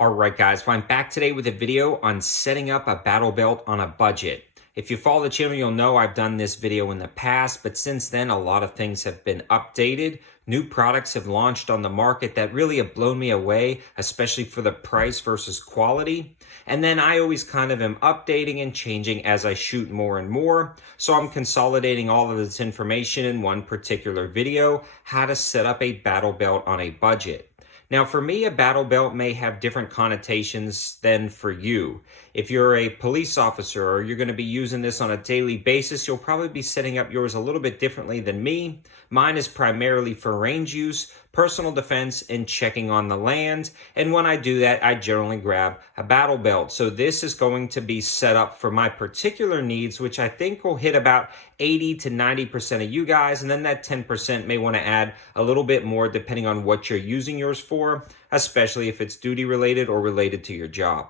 Alright guys, well, I'm back today with a video on setting up a battle belt on a budget. If you follow the channel, you'll know I've done this video in the past, but since then a lot of things have been updated. New products have launched on the market that really have blown me away, especially for the price versus quality. And then I always kind of am updating and changing as I shoot more and more. So I'm consolidating all of this information in one particular video, how to set up a battle belt on a budget. Now, for me, a battle belt may have different connotations than for you. If you're a police officer or you're going to be using this on a daily basis, you'll probably be setting up yours a little bit differently than me. Mine is primarily for range use, personal defense, and checking on the land. And when I do that, I generally grab a battle belt. So this is going to be set up for my particular needs, which I think will hit about 80 to 90% of you guys. And then that 10% may want to add a little bit more depending on what you're using yours for, especially if it's duty related or related to your job.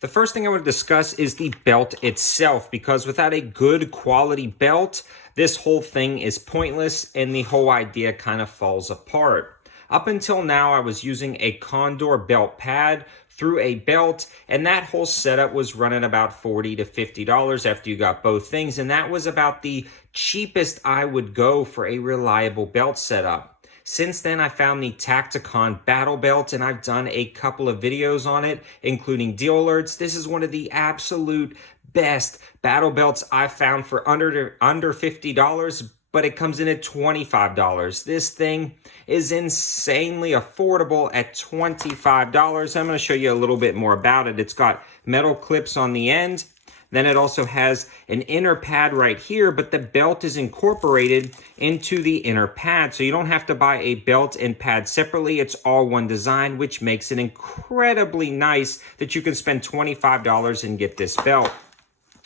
The first thing I want to discuss is the belt itself, because without a good quality belt, this whole thing is pointless and the whole idea kind of falls apart. Up until now, I was using a Condor belt pad through a belt, and that whole setup was running about $40 to $50 after you got both things, and that was about the cheapest I would go for a reliable belt setup. Since then, I found the Tacticon battle belt, and I've done a couple of videos on it, including deal alerts. This is one of the absolute best battle belts I've found for under $50, but it comes in at $25. This thing is insanely affordable at $25. I'm going to show you a little bit more about it. It's got metal clips on the end. Then it also has an inner pad right here, but the belt is incorporated into the inner pad. So you don't have to buy a belt and pad separately. It's all one design, which makes it incredibly nice that you can spend $25 and get this belt.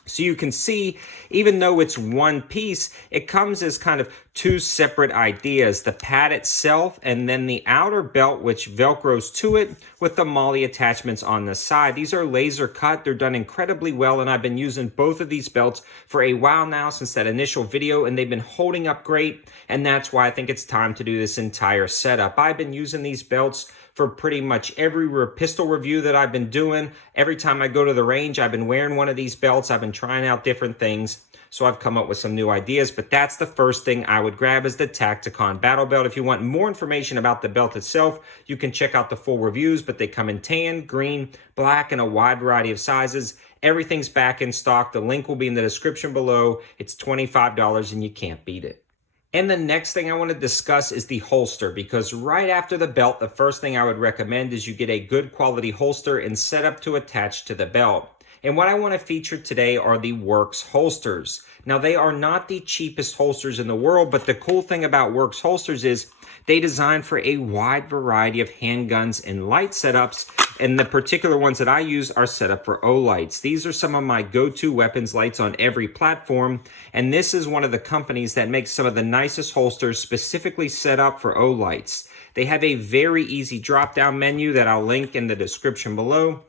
So you can see, even though it's one piece, it comes as kind of two separate ideas. The pad itself and then the outer belt, which Velcros to it with the MOLLE attachments on the side. These are laser cut. They're done incredibly well, and I've been using both of these belts for a while now since that initial video, and they've been holding up great, and that's why I think it's time to do this entire setup. I've been using these belts for pretty much every pistol review that I've been doing. Every time I go to the range, I've been wearing one of these belts. I've been trying out different things. So I've come up with some new ideas, but that's the first thing I would grab is the Tacticon battle belt. If you want more information about the belt itself, you can check out the full reviews, but they come in tan, green, black, and a wide variety of sizes. Everything's back in stock. The link will be in the description below. It's $25 and you can't beat it. And the next thing I want to discuss is the holster, because right after the belt, the first thing I would recommend is you get a good quality holster and set up to attach to the belt. And what I want to feature today are the Werkz holsters. Now, they are not the cheapest holsters in the world, but the cool thing about Werkz holsters is they design for a wide variety of handguns and light setups, and the particular ones that I use are set up for O-lights. These are some of my go-to weapons lights on every platform, and this is one of the companies that makes some of the nicest holsters specifically set up for O-lights. They have a very easy drop-down menu that I'll link in the description below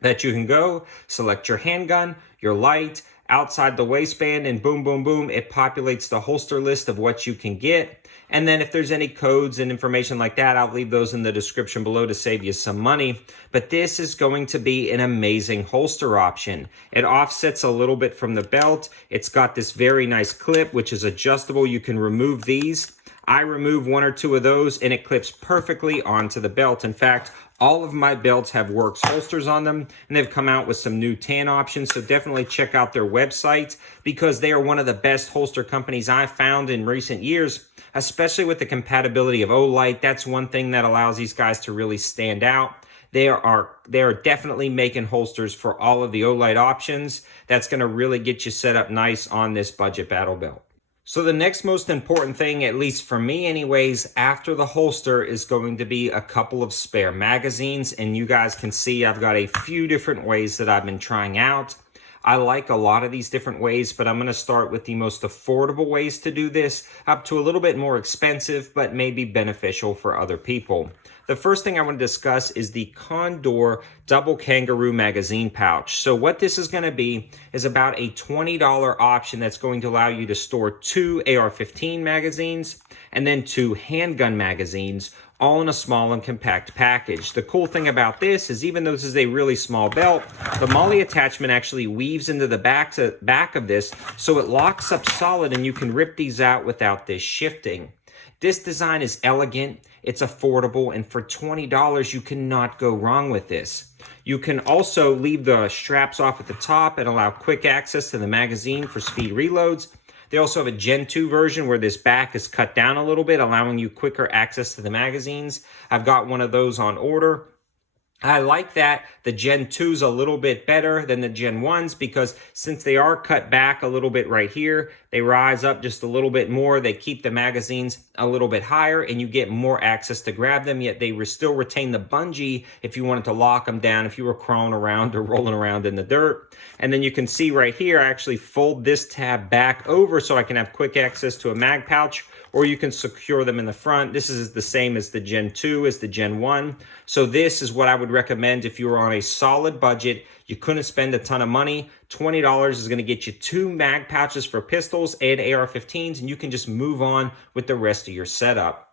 that you can go, select your handgun, your light, outside the waistband, and boom, boom, boom, it populates the holster list of what you can get. And then if there's any codes and information like that, I'll leave those in the description below to save you some money. But this is going to be an amazing holster option. It offsets a little bit from the belt. It's got this very nice clip, which is adjustable. You can remove these. I remove one or two of those, and it clips perfectly onto the belt. In fact, all of my belts have Werkz holsters on them, and they've come out with some new tan options, so definitely check out their website because they are one of the best holster companies I've found in recent years, especially with the compatibility of O-Light. That's one thing that allows these guys to really stand out. They are definitely making holsters for all of the O-Light options. That's going to really get you set up nice on this budget battle belt. So the next most important thing, at least for me anyways, after the holster is going to be a couple of spare magazines. And you guys can see I've got a few different ways that I've been trying out. I like a lot of these different ways, but I'm going to start with the most affordable ways to do this, up to a little bit more expensive, but maybe beneficial for other people. The first thing I want to discuss is the Condor double Kangaroo magazine pouch. So what this is going to be is about a $20 option that's going to allow you to store 2 AR-15 magazines and then 2 handgun magazines all in a small and compact package. The cool thing about this is even though this is a really small belt, the MOLLE attachment actually weaves into the back of this, so it locks up solid and you can rip these out without this shifting. This design is elegant, it's affordable, and for $20, you cannot go wrong with this. You can also leave the straps off at the top and allow quick access to the magazine for speed reloads. They also have a Gen 2 version where this back is cut down a little bit, allowing you quicker access to the magazines. I've got one of those on order. I like that the Gen 2's a little bit better than the Gen 1's because since they are cut back a little bit right here, they rise up just a little bit more. They keep the magazines a little bit higher and you get more access to grab them, yet they still retain the bungee if you wanted to lock them down, if you were crawling around or rolling around in the dirt. And then you can see right here, I actually fold this tab back over so I can have quick access to a mag pouch, or you can secure them in the front. This is the same as the Gen 2, as the Gen 1. So this is what I would recommend if you were on a solid budget. You couldn't spend a ton of money. $20 is gonna get you 2 mag pouches for pistols and AR-15s, and you can just move on with the rest of your setup.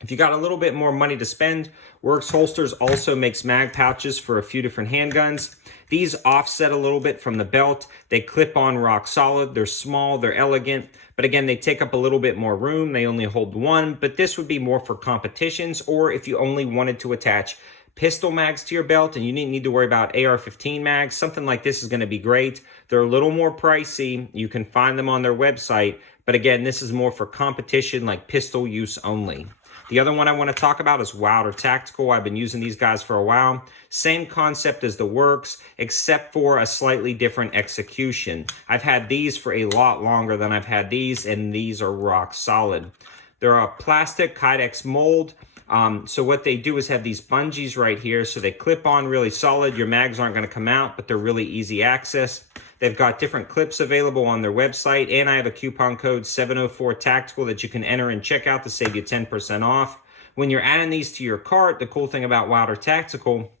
If you got a little bit more money to spend, Werkz Holsters also makes mag pouches for a few different handguns. These offset a little bit from the belt. They clip on rock solid. They're small, they're elegant, but again, they take up a little bit more room. They only hold one, but this would be more for competitions or if you only wanted to attach pistol mags to your belt and you didn't need to worry about AR-15 mags. Something like this is going to be great. They're a little more pricey. You can find them on their website, but again, this is more for competition, like pistol use only. The other one I want to talk about is Wilder Tactical. I've been using these guys for a while. Same concept as the Werkz, except for a slightly different execution. I've had these for a lot longer than I've had these, and these are rock solid. They're a plastic Kydex mold. So what they do is have these bungees right here, so they clip on really solid. Your mags aren't going to come out, but they're really easy access. They've got different clips available on their website, and I have a coupon code 704TACTICAL that you can enter and check out to save you 10% off. When you're adding these to your cart, the cool thing about Wilder Tactical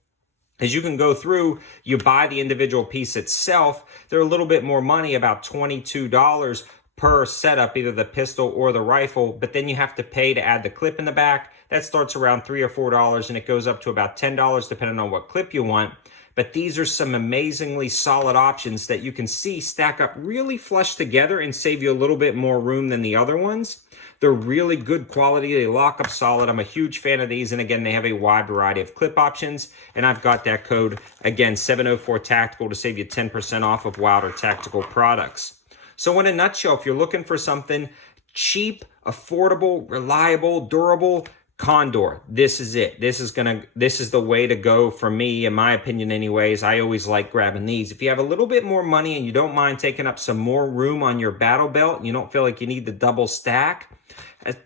is you can go through, you buy the individual piece itself. They're a little bit more money, about $22 per setup, either the pistol or the rifle, but then you have to pay to add the clip in the back. That starts around $3 or $4 and it goes up to about $10 depending on what clip you want. But these are some amazingly solid options that you can see stack up really flush together and save you a little bit more room than the other ones. They're really good quality. They lock up solid. I'm a huge fan of these. And again, they have a wide variety of clip options. And I've got that code, again, 704TACTICAL to save you 10% off of Wilder Tactical products. So in a nutshell, if you're looking for something cheap, affordable, reliable, durable, Condor, this is it. This is the way to go for me, in my opinion anyways. I always like grabbing these. If you have a little bit more money and you don't mind taking up some more room on your battle belt, and you don't feel like you need the double stack,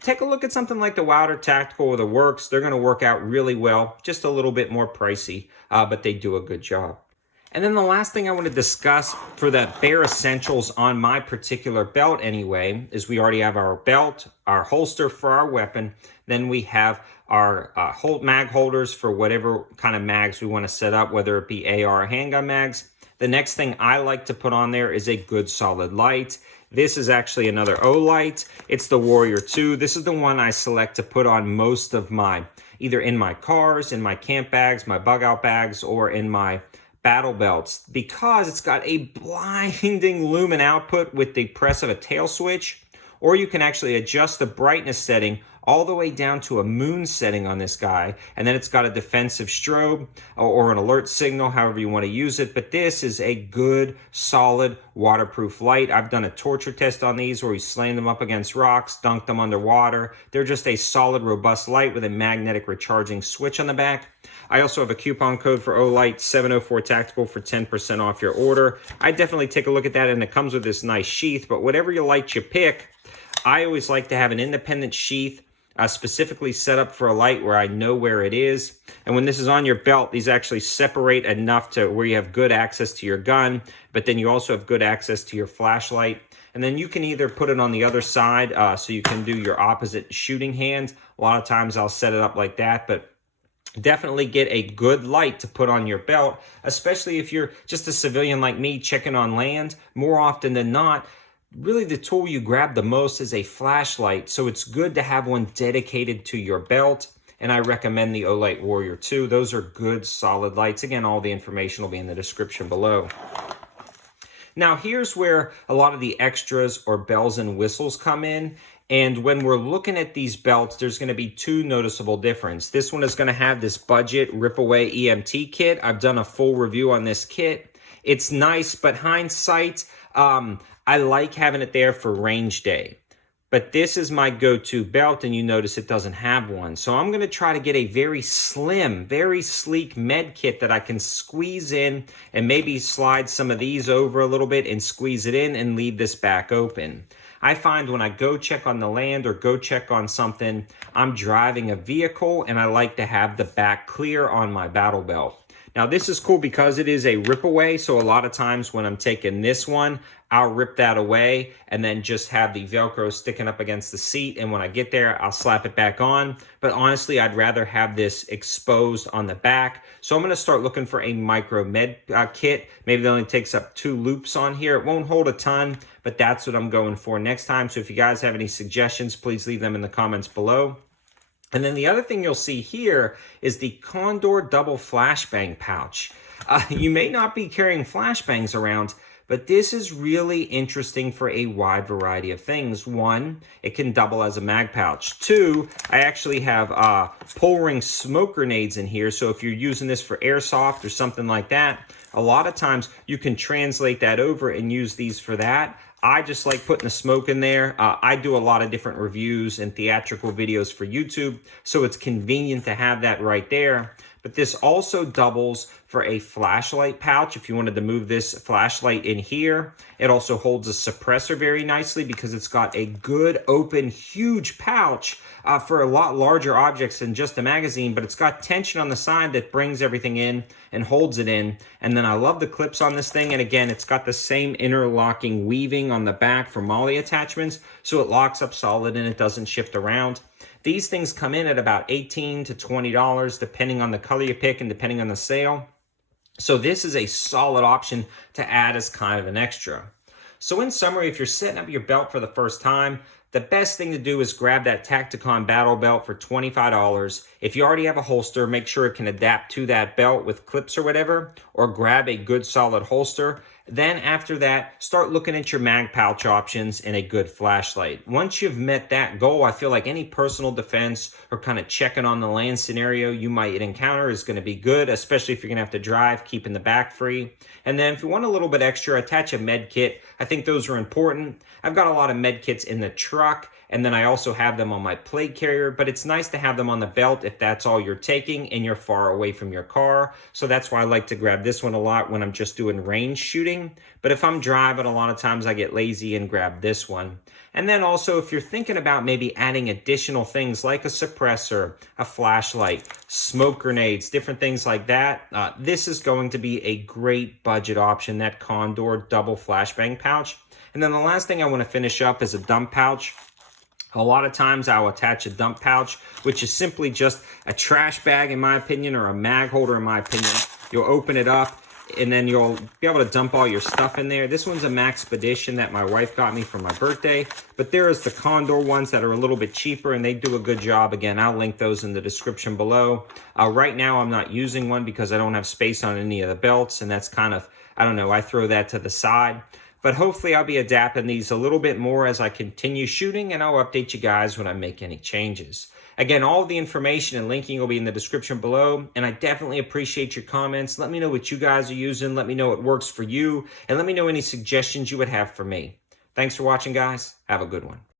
take a look at something like the Wilder Tactical or the Werkz. They're going to work out really well, just a little bit more pricey, but they do a good job. And then the last thing I want to discuss for the bare essentials on my particular belt anyway, is we already have our belt, our holster for our weapon, then we have our mag holders for whatever kind of mags we want to set up, whether it be AR or handgun mags. The next thing I like to put on there is a good solid light. This is actually another O light. It's the Warrior 2. This is the one I select to put on most of my, either in my cars, in my camp bags, my bug out bags, or in my battle belts, because it's got a blinding lumen output with the press of a tail switch, or you can actually adjust the brightness setting all the way down to a moon setting on this guy, and then it's got a defensive strobe or an alert signal, however you want to use it. But this is a good, solid, waterproof light. I've done a torture test on these where we slammed them up against rocks, dunked them underwater. They're just a solid, robust light with a magnetic recharging switch on the back. I also have a coupon code for Olight, 704TACTICAL for 10% off your order. I definitely take a look at that, and it comes with this nice sheath, but whatever you light you pick, I always like to have an independent sheath specifically set up for a light where I know where it is. And when this is on your belt, these actually separate enough to where you have good access to your gun, but then you also have good access to your flashlight. And then you can either put it on the other side so you can do your opposite shooting hand. A lot of times I'll set it up like that, but definitely get a good light to put on your belt, especially if you're just a civilian like me checking on land. More often than not, really the tool you grab the most is a flashlight, so it's good to have one dedicated to your belt. and I recommend the Olight Warrior 2. Those are good, solid lights. Again, all the information will be in the description below. Now, here's where a lot of the extras or bells and whistles come in. And when we're looking at these belts, there's going to be two noticeable differences. This one is going to have this budget rip-away EMT kit. I've done a full review on this kit. It's nice, but hindsight, I like having it there for range day. But this is my go-to belt, and you notice it doesn't have one. So I'm going to try to get a very slim, very sleek med kit that I can squeeze in and maybe slide some of these over a little bit and squeeze it in and leave this back open. I find when I go check on the land or go check on something, I'm driving a vehicle and I like to have the back clear on my battle belt. Now this is cool because it is a rip away, so a lot of times when I'm taking this one, I'll rip that away and then just have the Velcro sticking up against the seat, and when I get there, I'll slap it back on. But honestly, I'd rather have this exposed on the back. So I'm gonna start looking for a micro med kit. Maybe that only takes up 2 loops on here. It won't hold a ton, but that's what I'm going for next time. So if you guys have any suggestions, please leave them in the comments below. And then the other thing you'll see here is the Condor double flashbang pouch. You may not be carrying flashbangs around, but this is really interesting for a wide variety of things. 1, it can double as a mag pouch. 2, I actually have pull ring smoke grenades in here. So if you're using this for airsoft or something like that, a lot of times you can translate that over and use these for that. I just like putting the smoke in there. I do a lot of different reviews and theatrical videos for YouTube, so it's convenient to have that right there. But this also doubles for a flashlight pouch if you wanted to move this flashlight in here. It also holds a suppressor very nicely because it's got a good open huge pouch for a lot larger objects than just a magazine, but it's got tension on the side that brings everything in and holds it in. And then I love the clips on this thing, and again, it's got the same interlocking weaving on the back for MOLLE attachments, so it locks up solid and it doesn't shift around. These things come in at about $18 to $20 depending on the color you pick and depending on the sale. So this is a solid option to add as kind of an extra. So in summary, if you're setting up your belt for the first time, the best thing to do is grab that Tacticon battle belt for $25. If you already have a holster, make sure it can adapt to that belt with clips or whatever, or grab a good solid holster. Then after that, start looking at your mag pouch options and a good flashlight. Once you've met that goal, I feel like any personal defense or kind of checking on the land scenario you might encounter is going to be good, especially if you're going to have to drive, keeping the back free. And then if you want a little bit extra, attach a med kit. I think those are important. I've got a lot of med kits in the truck, and then I also have them on my plate carrier, but it's nice to have them on the belt if that's all you're taking and you're far away from your car. So that's why I like to grab this one a lot when I'm just doing range shooting. But if I'm driving, a lot of times I get lazy and grab this one. And then also, if you're thinking about maybe adding additional things like a suppressor, a flashlight, smoke grenades, different things like that, this is going to be a great budget option, that Condor double flashbang pouch. And then the last thing I want to finish up is a dump pouch. A lot of times I'll attach a dump pouch, which is simply just a trash bag in my opinion, or a mag holder in my opinion. You'll open it up and then you'll be able to dump all your stuff in there. This one's a Maxpedition that my wife got me for my birthday, but there is the Condor ones that are a little bit cheaper and they do a good job. Again, I'll link those in the description below. Right now I'm not using one because I don't have space on any of the belts, and that's kind of, I don't know, I throw that to the side. But hopefully I'll be adapting these a little bit more as I continue shooting, and I'll update you guys when I make any changes. Again, all of the information and linking will be in the description below, and I definitely appreciate your comments. Let me know what you guys are using. Let me know what works for you, and let me know any suggestions you would have for me. Thanks for watching, guys. Have a good one.